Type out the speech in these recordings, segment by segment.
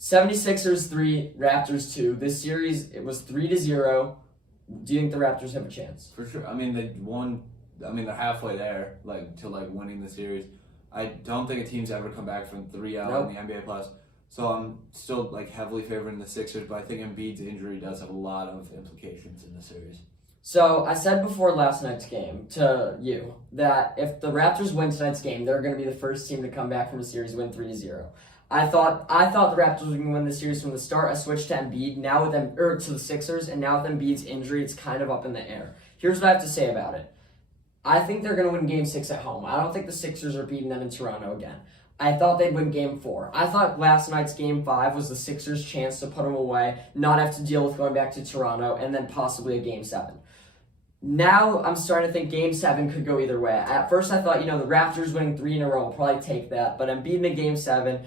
76ers 3, Raptors 2. This series, it was 3-0. Do you think the Raptors have a chance? For sure. I mean, they won. I mean, they're halfway there, to winning the series. I don't think a team's ever come back from 3-0 in the NBA Plus. So I'm still heavily favoring the Sixers, but I think Embiid's injury does have a lot of implications in the series. So I said before last night's game to you that if the Raptors win tonight's game, they're going to be the first team to come back from a series win 3-0. I thought the Raptors were going to win the series from the start. I switched to Embiid now with them to the Sixers, and now with Embiid's injury, it's kind of up in the air. Here's what I have to say about it. I think they're going to win Game 6 at home. I don't think the Sixers are beating them in Toronto again. I thought they'd win Game 4. I thought last night's Game 5 was the Sixers' chance to put them away, not have to deal with going back to Toronto, and then possibly a Game 7. Now I'm starting to think Game 7 could go either way. At first I thought, the Raptors winning 3 in a row will probably take that, but Embiid in Game 7,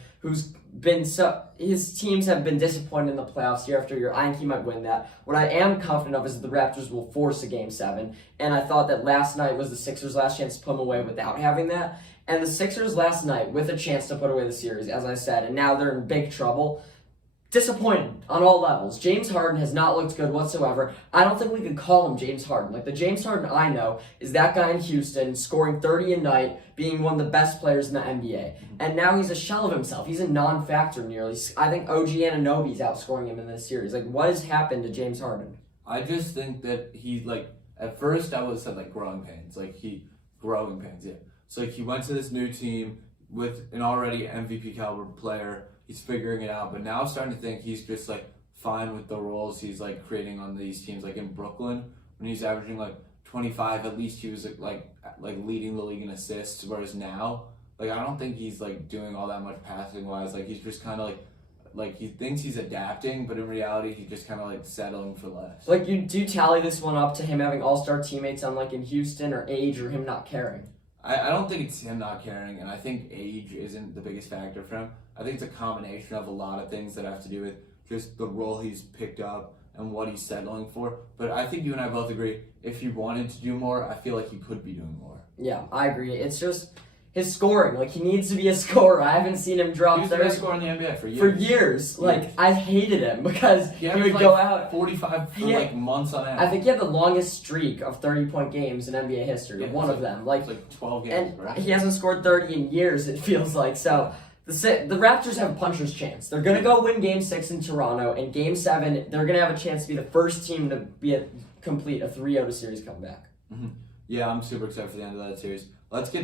his teams have been disappointed in the playoffs year after year. I think he might win that. What I am confident of is that the Raptors will force a Game 7, and I thought that last night was the Sixers' last chance to put them away without having that. And the Sixers last night, with a chance to put away the series, as I said, and now they're in big trouble. Disappointed on all levels. James Harden has not looked good whatsoever. I don't think we could call him James Harden. The James Harden I know is that guy in Houston scoring 30 a night, being one of the best players in the NBA. And now he's a shell of himself. He's a non-factor nearly. I think OG Anunoby's outscoring him in this series. What has happened to James Harden? I just think that he, at first I would have said, growing pains. Growing pains, yeah. So, he went to this new team with an already MVP caliber player. He's figuring it out, but now I'm starting to think he's just fine with the roles he's creating on these teams. In Brooklyn, when he's averaging 25, at least he was leading the league in assists. Whereas now, I don't think he's doing all that much passing wise. He's just kind of he thinks he's adapting, but in reality he's just kind of settling for less. Do you tally this one up to him having all-star teammates on in Houston, or age, or him not caring? I don't think it's him not caring, and I think age isn't the biggest factor for him. I think it's a combination of a lot of things that have to do with just the role he's picked up and what he's settling for. But I think you and I both agree, if he wanted to do more, I feel he could be doing more. Yeah, I agree. It's just his scoring. He needs to be a scorer. I haven't seen him drop 30. He's the best scorer in the NBA for years. For years. I hated him because he would go out 45 for months on end. I think he had the longest streak of 30-point games in NBA history. Yeah, one of them. 12 games, and right? He hasn't scored 30 in years, it feels like. So the Raptors have a puncher's chance. They're going to go win Game 6 in Toronto, and Game 7, they're going to have a chance to be the first team to complete a 3-0 series comeback. Mm-hmm. Yeah, I'm super excited for the end of that series. Let's get